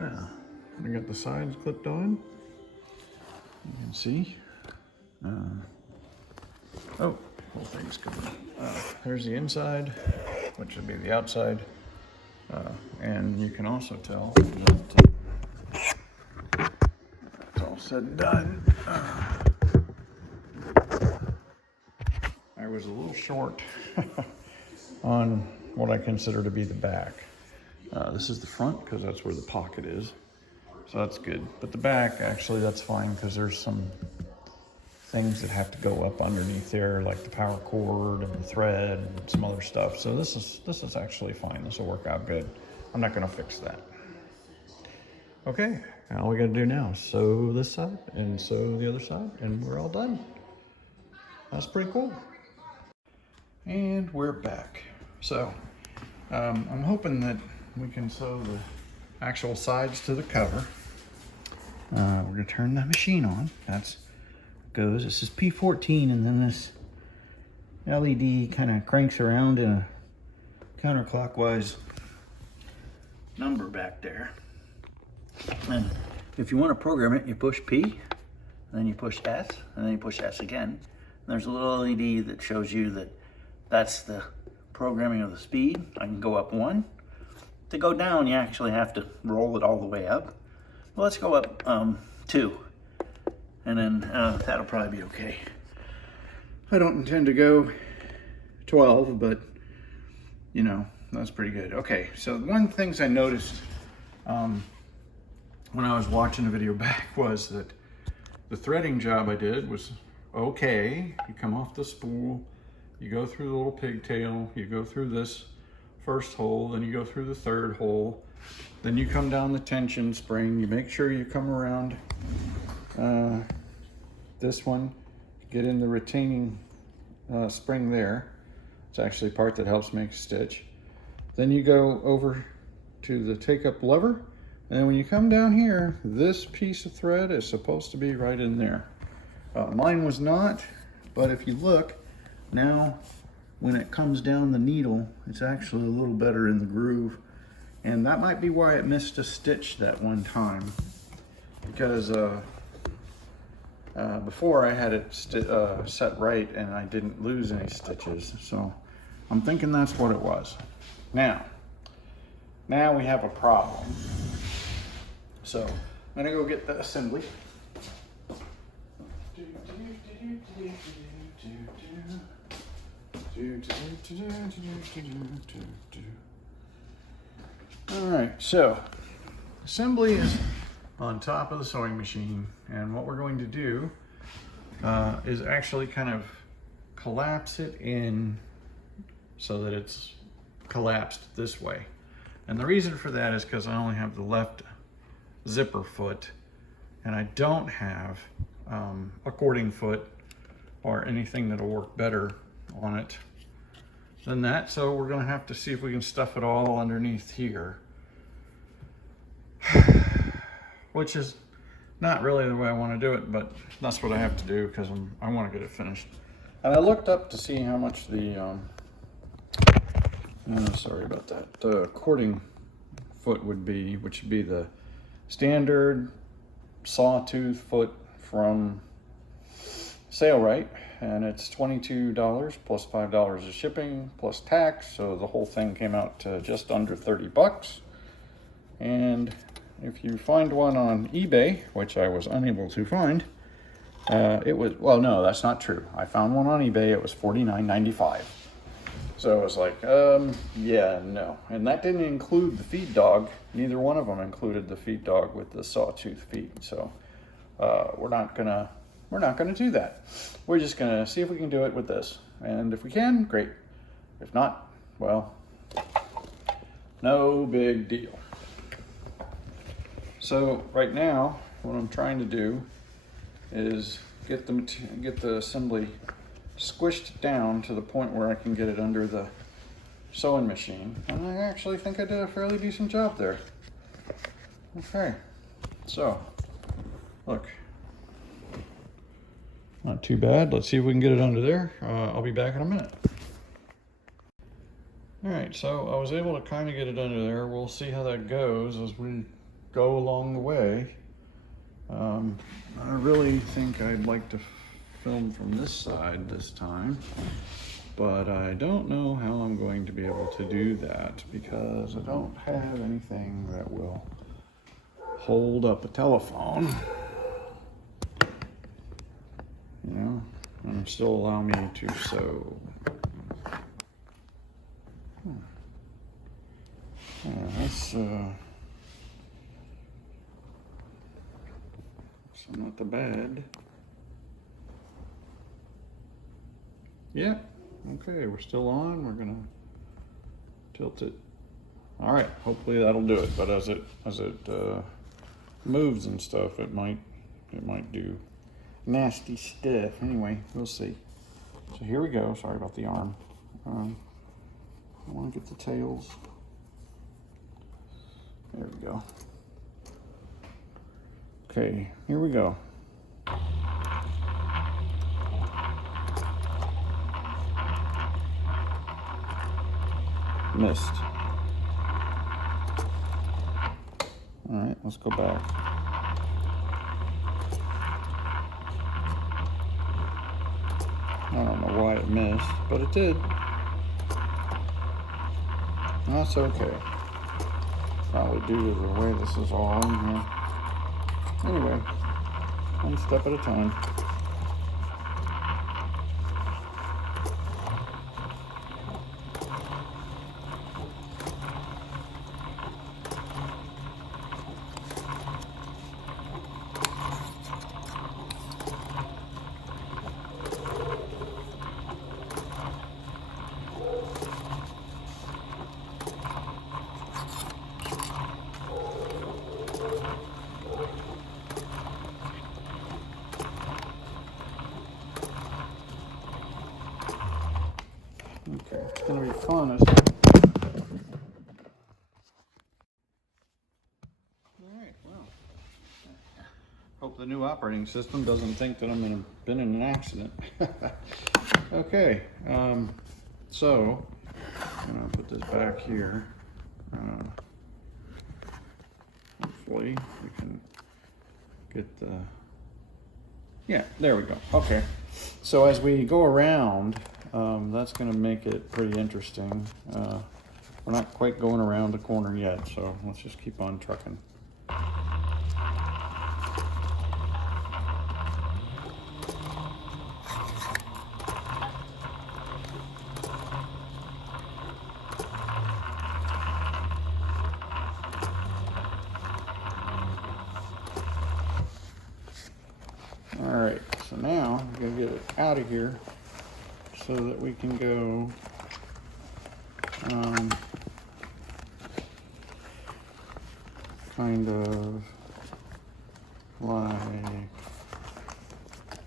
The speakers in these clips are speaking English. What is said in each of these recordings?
Yeah, I got the sides clipped on. You can see. Oh, whole thing's coming. There's the inside, which would be the outside. And you can also tell that it's all said and done. I was a little short on what I consider to be the back. This is the front because that's where the pocket is. So that's good. But the back, actually, that's fine because there's some things that have to go up underneath there, like the power cord and the thread and some other stuff. So this is actually fine. This will work out good. I'm not going to fix that. Okay, all we got to do now is sew this side and sew the other side, and we're all done. That's pretty cool. And we're back. So I'm hoping that we can sew the actual sides to the cover. We're going to turn the machine on. That's goes. This is P14, and then this LED kind of cranks around in a counterclockwise number back there. And if you want to program it, you push P, and then you push S, and then you push S again. And there's a little LED that shows you that that's the programming of the speed. I can go up 1. To go down, you actually have to roll it all the way up. Well, let's go up 2. And then that'll probably be okay. I don't intend to go 12, but you know, that's pretty good. Okay, so one of the things I noticed when I was watching the video back was that the threading job I did was okay. You come off the spool, you go through the little pigtail, you go through this first hole, then you go through the third hole, then you come down the tension spring, you make sure you come around this one, get in the retaining spring there. It's actually a part that helps make a stitch. Then you go over to the take up lever, and when you come down here, this piece of thread is supposed to be right in there. Mine was not, but if you look now, when it comes down the needle, it's actually a little better in the groove, and that might be why it missed a stitch that one time, because before I had it set right and I didn't lose any stitches. So I'm thinking that's what it was. Now we have a problem. So I'm gonna go get the assembly. All right, so assembly is on top of the sewing machine, and what we're going to do is actually kind of collapse it in so that it's collapsed this way. And the reason for that is because I only have the left zipper foot, and I don't have a cording foot or anything that'll work better on it than that. So we're gonna have to see if we can stuff it all underneath here. Which is not really the way I want to do it, but that's what I have to do because I want to get it finished. And I looked up to see how much the, sorry about that, the cording foot would be, which would be the standard sawtooth foot from Sailrite, and it's $22 plus $5 of shipping plus tax, so the whole thing came out to just under 30 bucks. And if you find one on eBay, which I was unable to find, it was, well, no, that's not true. I found one on eBay, it was $49.95. So I was like, yeah, no. And that didn't include the feed dog. Neither one of them included the feed dog with the sawtooth feet. So we're not gonna do that. We're just gonna see if we can do it with this. And if we can, great. If not, well, no big deal. So right now, what I'm trying to do is get the assembly squished down to the point where I can get it under the sewing machine. And I actually think I did a fairly decent job there. Okay, so look, not too bad. Let's see if we can get it under there. I'll be back in a minute. All right, so I was able to kind of get it under there. We'll see how that goes as we go along the way. I really think I'd like to film from this side this time, but I don't know how I'm going to be able to do that because I don't have anything that will hold up a telephone, you know, and still allow me to sew. That's not the bad. Yeah, okay, we're still on. We're gonna tilt it. All right, hopefully that'll do it. But as it moves and stuff, it might do nasty stuff. Anyway, we'll see. So here we go. Sorry about the arm. I want to get the tails. There we go. Okay, here we go. Missed. All right, let's go back. I don't know why it missed, but it did. That's okay. Probably due to the way this is all in here. Anyway, one step at a time. Okay, it's gonna be fun. Alright, well. Hope the new operating system doesn't think that I'm been in an accident. Okay, so I'm gonna put this back here. Hopefully we can get the, yeah, there we go. Okay, so as we go around, that's going to make it pretty interesting. We're not quite going around the corner yet, so let's just keep on trucking. All right, so now I'm going to get it out of here so that we can go kind of like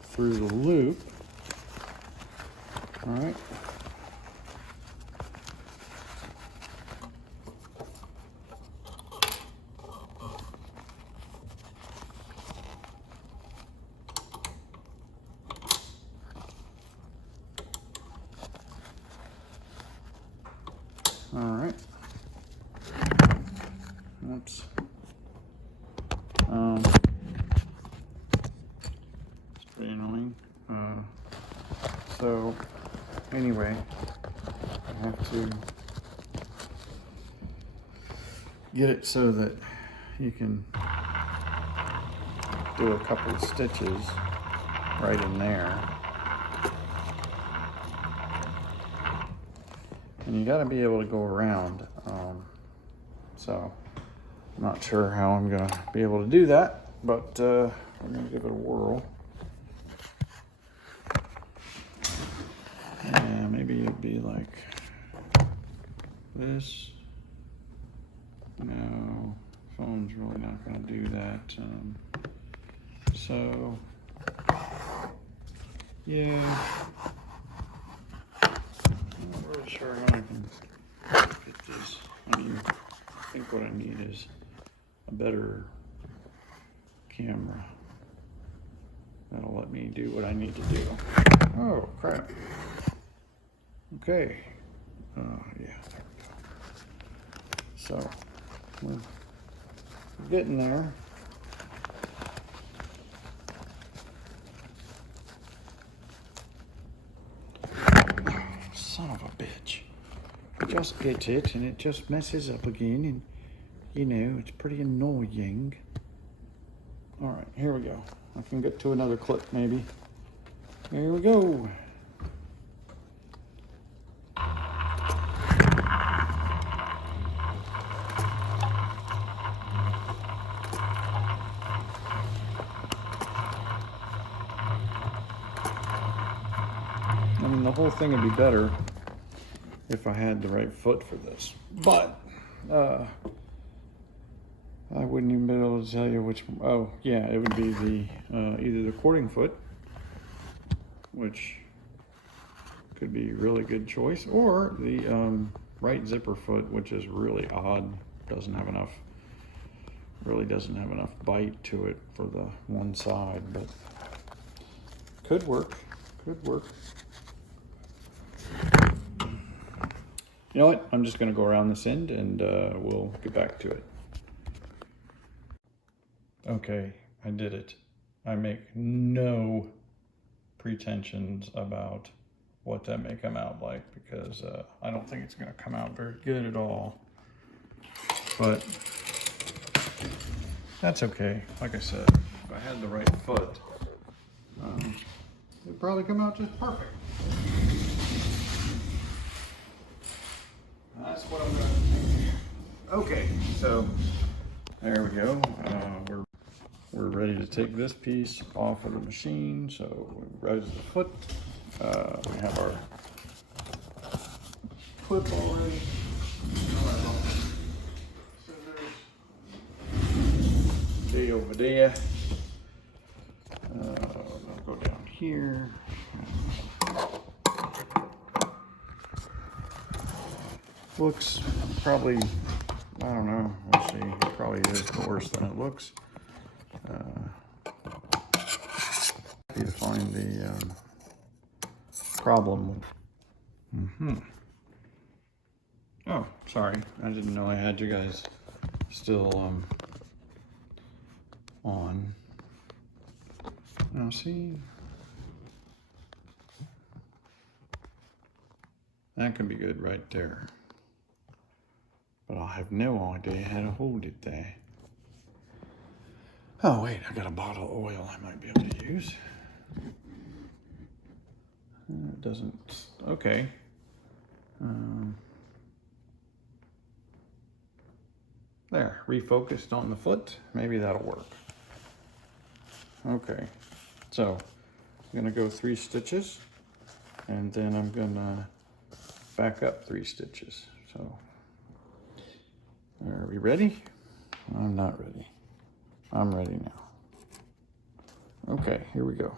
through the loop. All right. All right. Oops. It's pretty annoying. So anyway, I have to get it so that you can do a couple of stitches right in there. And you got to be able to go around. So I'm not sure how I'm going to be able to do that, but we're going to give it a whirl. And maybe it'd be like this. No, phone's really not going to do that. So, yeah. I'm not really sure how I can get this. I mean, I think what I need is a better camera that'll let me do what I need to do. Oh, crap. Okay. Yeah, there we go. So, we'll Getting there. Son of a bitch. Just gets it and it just messes up again, and you know, it's pretty annoying. All right, here we go. I can get to another clip maybe. Here we go. I mean, the whole thing would be better if I had the right foot for this, but I wouldn't even be able to tell you which. Oh yeah, it would be the either the cording foot, which could be a really good choice, or the right zipper foot, which is really odd. Really doesn't have enough bite to it for the one side, but could work. You know what? I'm just going to go around this end and we'll get back to it. Okay, I did it. I make no pretensions about what that may come out like, because I don't think it's going to come out very good at all. But that's okay. Like I said, if I had the right foot, it'd probably come out just perfect. That's what I'm going to do. Okay, so there we go. We're ready to take this piece off of the machine. So we raise the foot. We have our clip already. Scissors. Over there. I'll go down here. Looks probably, I don't know, we'll see. It probably is worse than it looks. To find the problem. Oh, sorry. I didn't know I had you guys still on. Now see, that could be good right there. But I have no idea how to hold it there. Oh wait, I got a bottle of oil I might be able to use. It doesn't, okay. There, refocused on the foot. Maybe that'll work. Okay, so I'm gonna go 3 stitches, and then I'm gonna back up 3 stitches. So, are we ready? I'm not ready. I'm ready now. Okay, here we go.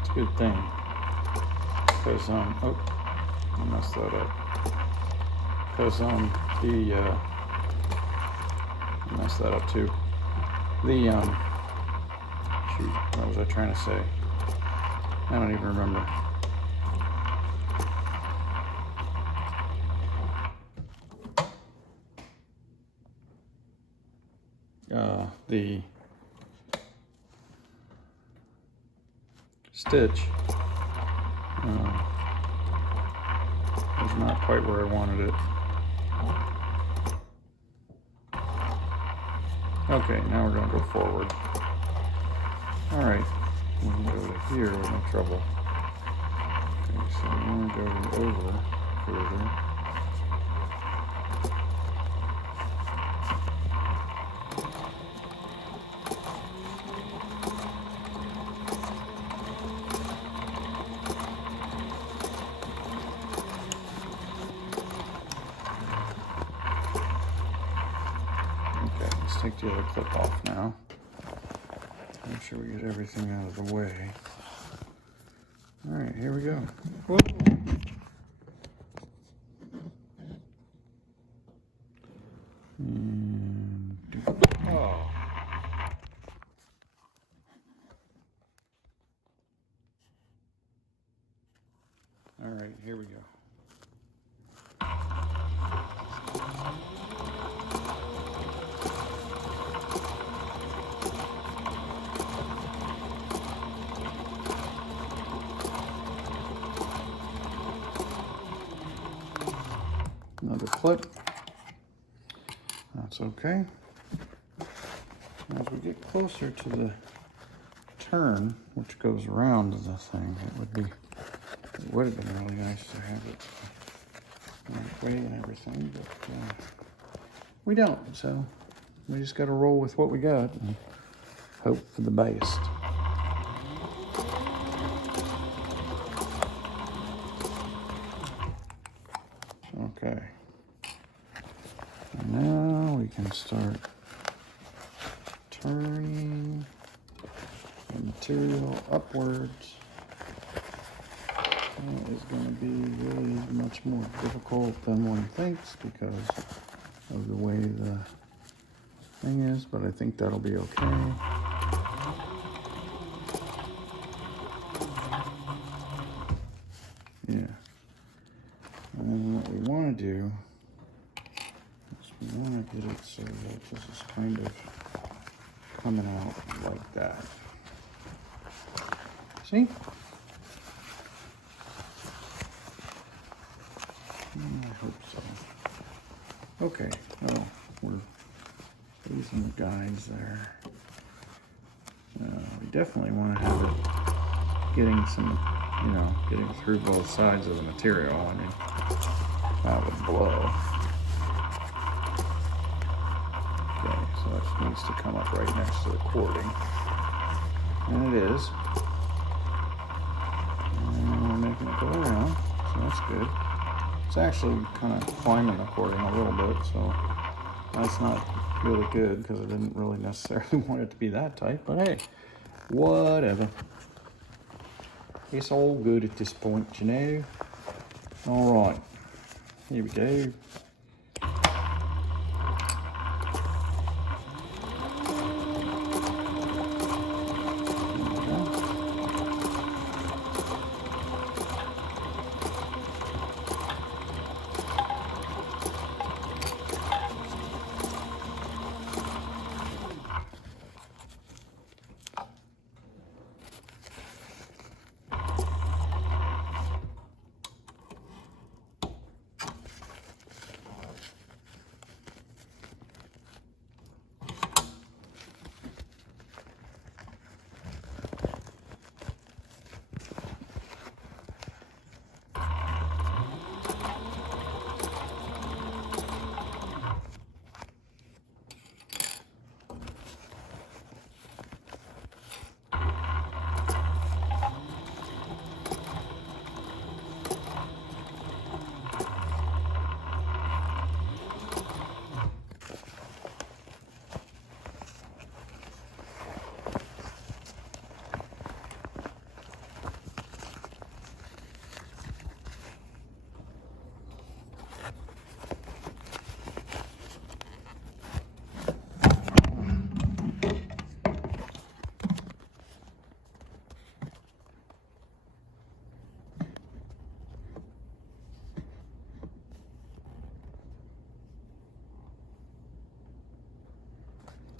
It's a good thing, because oh, I messed that up. Because I messed that up too. Shoot, what was I trying to say? I don't even remember. The stitch was not quite where I wanted it. Okay, now we're going to go forward. All right, we can go to here with no trouble. Okay, so I'm going to go over further. Okay, let's take the other clip off now. Make sure we get everything out of the way. All right, here we go. Whoa. And oh. Another clip. That's okay. As we get closer to the turn, which goes around the thing, it would have been really nice to have it that way and everything, but we don't, so we just got to roll with what we got and hope for the best. Okay, and now we can start turning the material upwards. That is going to be really much more difficult than one thinks because of the way the thing is, but I think that'll be okay. Yeah. And what we want to do is we want to get it so that this is kind of coming out like that. See? I hope so. Okay, well, we're using the guides there. We definitely want to have it getting some, getting through both sides of the material. I mean, that would blow. Okay, so that needs to come up right next to the cording. And it is. And we're making it go around, so that's good. It's actually kind of climbing the cording a little bit, so that's not really good because I didn't really necessarily want it to be that tight, but hey, whatever. It's all good at this point, you know. All right, here we go.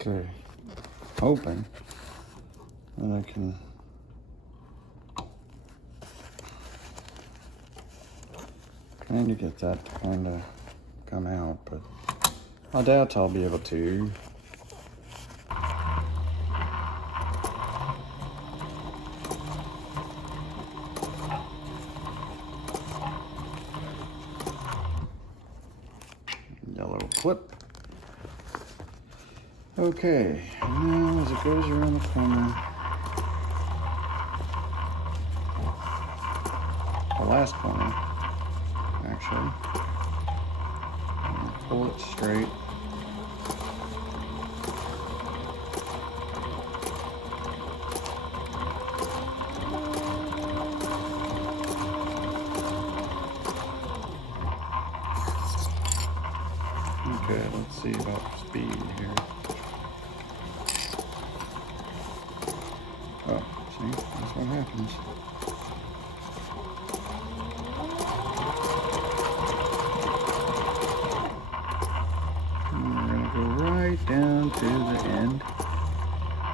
Okay, hoping that I can kind of get that to kind of come out, but I doubt I'll be able to. Yellow clip. Okay, and now as it goes around the corner, the last corner, actually, pull it straight. Okay, let's see about speed here. Oh, see, that's what happens. And we're gonna go right down to the end.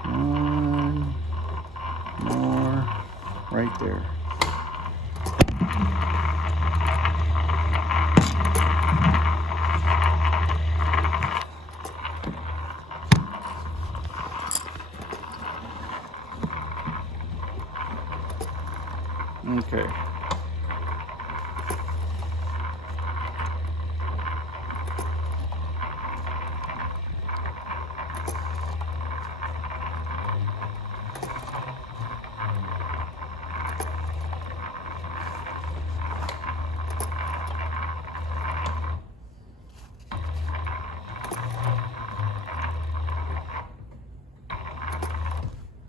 One more, right there.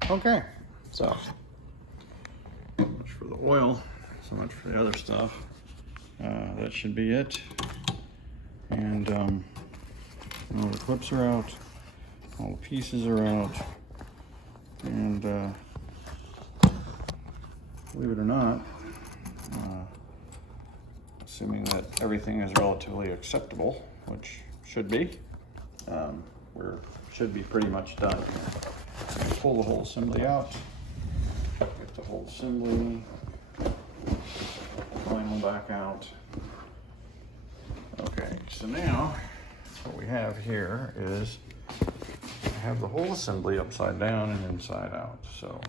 Okay, so much for the oil, so much for the other stuff. That should be it. And all the clips are out, all the pieces are out, and believe it or not, assuming that everything is relatively acceptable, which should be, we're should be pretty much done here. Pull the whole assembly out, get the whole assembly, vinyl back out. Okay, so now what we have here is I have the whole assembly upside down and inside out. So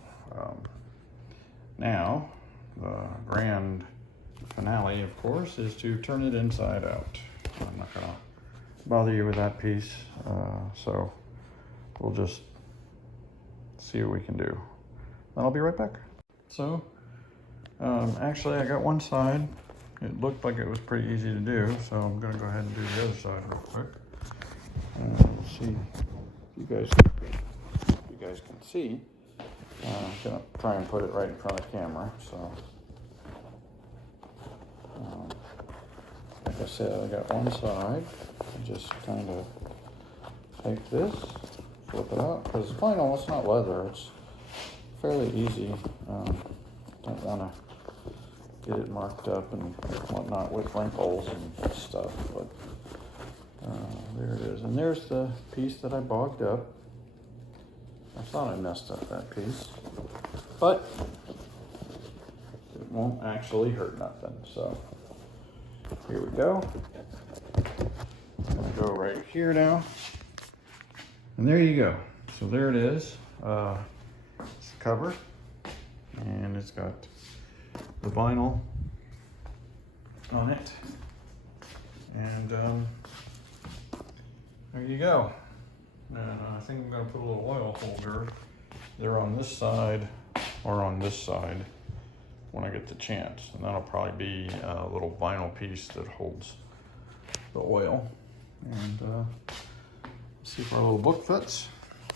now the grand finale, of course, is to turn it inside out. I'm not gonna bother you with that piece, so we'll just see what we can do. Then I'll be right back. So actually I got one side. It looked like it was pretty easy to do, so I'm gonna go ahead and do the other side real quick. See if you guys can see. I'm gonna try and put it right in front of the camera. So like I said, I got one side. I just kind of take this, flip it out, because vinyl, it's not leather, it's fairly easy. Don't want to get it marked up and whatnot with wrinkles and stuff, but there it is. And there's the piece that I bogged up. I thought I messed up that piece, but it won't actually hurt nothing. So here we go. I'm gonna go right here now, and there you go. So there it is. It's the cover, and it's got the vinyl on it, and there you go. And I think I'm going to put a little oil holder there on this side or on this side when I get the chance, and that'll probably be a little vinyl piece that holds the oil. And see if our little book fits.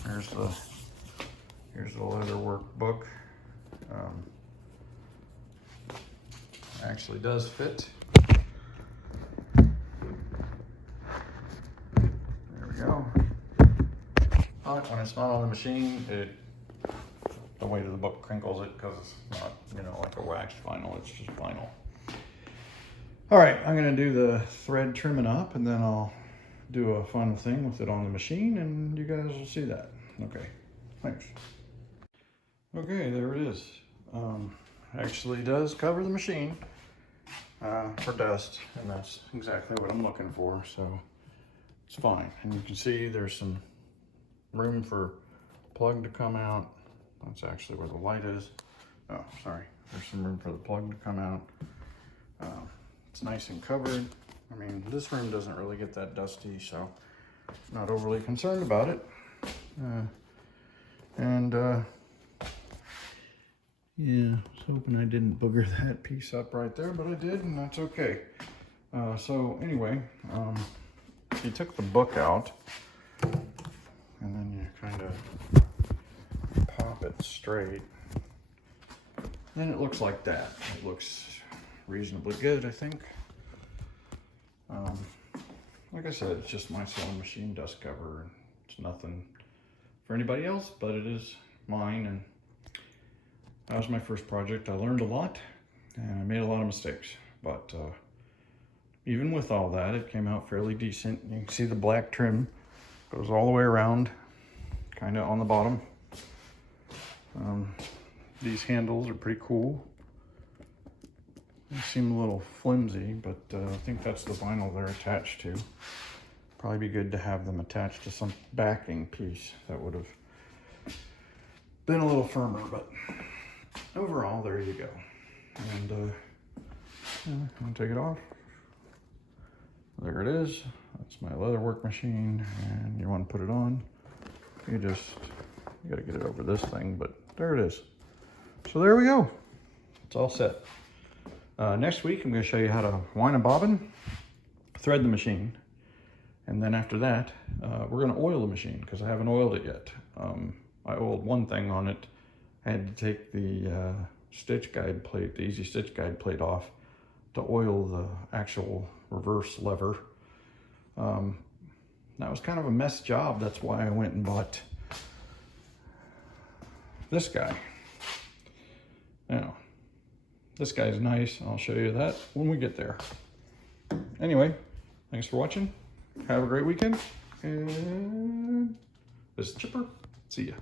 Here's the leatherwork book. Actually does fit. There we go. But when it's not on the machine, the weight of the book crinkles it because it's not, you know, like a waxed vinyl, it's just vinyl. All right, I'm gonna do the thread trimming up, and then I'll do a final thing with it on the machine, and you guys will see that. Okay, thanks. Okay, there it is. Actually does cover the machine for dust, and that's exactly what I'm looking for, so it's fine. And you can see there's some room for plug to come out. That's actually where the light is. Oh, sorry. There's some room for the plug to come out. It's nice and covered. I mean, this room doesn't really get that dusty, so I'm not overly concerned about it. Yeah, I was hoping I didn't booger that piece up right there, but I did, and that's okay. So anyway, you took the book out, and then you kind of pop it straight. Then it looks like that. It looks reasonably good, I think. Like I said, it's just my sewing machine dust cover. It's nothing for anybody else, but it is mine, and that was my first project. I learned a lot, and I made a lot of mistakes, but even with all that, it came out fairly decent. You can see the black trim goes all the way around, kind of on the bottom. These handles are pretty cool. They seem a little flimsy, but I think that's the vinyl they're attached to. Probably be good to have them attached to some backing piece that would have been a little firmer, but overall, there you go. And I'm gonna take it off. There it is. That's my leatherwork machine, and you want to put it on. You gotta get it over this thing, but there it is. So there we go. It's all set. Next week, I'm going to show you how to wind a bobbin, thread the machine, and then after that, we're going to oil the machine because I haven't oiled it yet. I oiled one thing on it. I had to take the stitch guide plate, the easy stitch guide plate off to oil the actual reverse lever. That was kind of a mess job. That's why I went and bought this guy. Now, this guy's nice. I'll show you that when we get there. Anyway, thanks for watching. Have a great weekend. And this is Chipper. See ya.